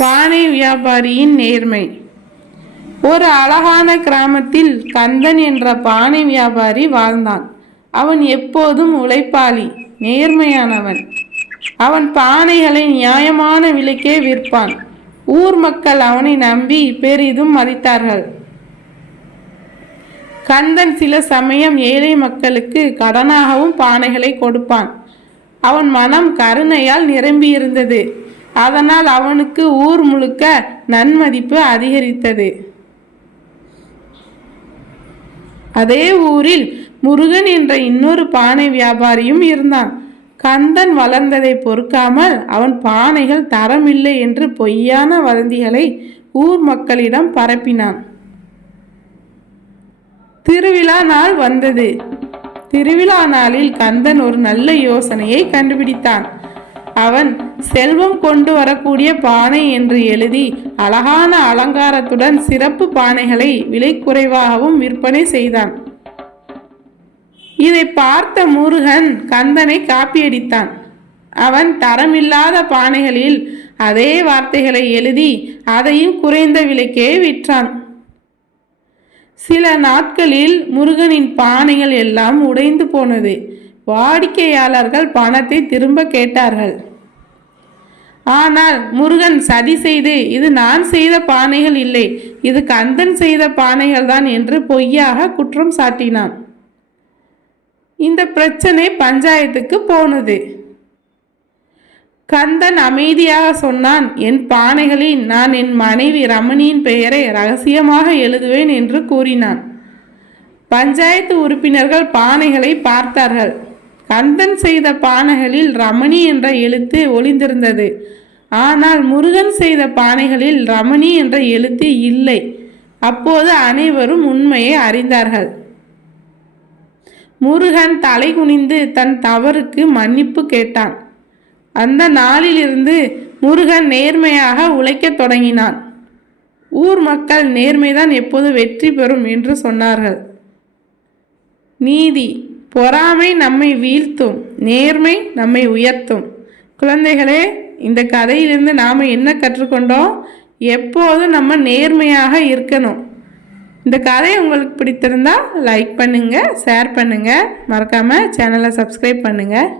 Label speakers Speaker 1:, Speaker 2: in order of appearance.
Speaker 1: பானை வியாபாரியின் நேர்மை. ஒரு அழகான கிராமத்தில் கந்தன் என்ற பானை வியாபாரி வாழ்ந்தான். அவன் எப்போதும் உழைப்பாளி நேர்மையானவன். அவன் பானைகளை நியாயமான விலைக்கே விற்பான். ஊர் மக்கள் அவனை நம்பி பெரிதும் மதித்தார்கள். கந்தன் சில சமயம் ஏழை மக்களுக்கு கடனாகவும் பானைகளை கொடுப்பான். அவன் மனம் கருணையால் நிரம்பியிருந்தது. அதனால் அவனுக்கு ஊர் முழுக்க நன்மதிப்பு அதிகரித்தது. அதே ஊரில் முருகன் என்ற இன்னொரு பானை வியாபாரியும் இருந்தான். கந்தன் வளர்ந்ததை பொறுக்காமல் அவன் பானைகள் தரமில்லை என்று பொய்யான வதந்திகளை ஊர் மக்களிடம் பரப்பினான். திருவிழா நாள் வந்தது. திருவிழா நாளில் கந்தன் ஒரு நல்ல யோசனையை கண்டுபிடித்தான். அவன் செல்வம் கொண்டு வரக்கூடிய பானை என்று எழுதி அழகான அலங்காரத்துடன் சிறப்பு பானைகளை விலை குறைவாகவும் விற்பனை செய்தான். இதை பார்த்த முருகன் கந்தனை காப்பியடித்தான். அவன் தரமில்லாத பானைகளில் அதே வார்த்தைகளை எழுதி அதையும் குறைந்த விலைக்கே விற்றான். சில நாட்களில் முருகனின் பானைகள் எல்லாம் உடைந்து போனது. வாடிக்கையாளர்கள் பணத்தை திரும்ப கேட்டார்கள். ஆனால் முருகன் சதி செய்து இது நான் செய்த பானைகள் இல்லை இது கந்தன் செய்த பானைகள் தான் என்று பொய்யாக குற்றம் சாட்டினான். இந்த பிரச்சனை பஞ்சாயத்துக்கு போனது. கந்தன் அமைதியாக சொன்னான் என் பானைகளில் நான் என் மனைவி ரமணியின் பெயரை ரகசியமாக எழுதுவேன் என்று கூறினான். பஞ்சாயத்து உறுப்பினர்கள் பானைகளை பார்த்தார்கள். கந்தன் செய்த பானைகளில் ரமணி என்ற எழுத்து ஒளிந்திருந்தது. ஆனால் முருகன் செய்த பானைகளில் ரமணி என்ற எழுத்து இல்லை. அப்போது அனைவரும் உண்மையை அறிந்தார்கள். முருகன் தலை குனிந்து தன் தவறுக்கு மன்னிப்பு கேட்டான். அந்த நாளிலிருந்து முருகன் நேர்மையாக உழைக்கத் தொடங்கினான். ஊர் மக்கள் நேர்மைதான் எப்போது வெற்றி பெறும் என்று சொன்னார்கள். நீதி பொறாமை நம்மை வீழ்த்தும் நேர்மை நம்மை உயர்த்தும். குழந்தைகளே இந்த கதையிலிருந்து நாம் என்ன கற்றுக்கொண்டோம்? எப்போதும் நம்ம நேர்மையாக இருக்கணும்? இந்த கதை உங்களுக்கு பிடித்திருந்தால் லைக் பண்ணுங்கள் ஷேர் பண்ணுங்கள் மறக்காமல் சேனலை சப்ஸ்கிரைப் பண்ணுங்கள்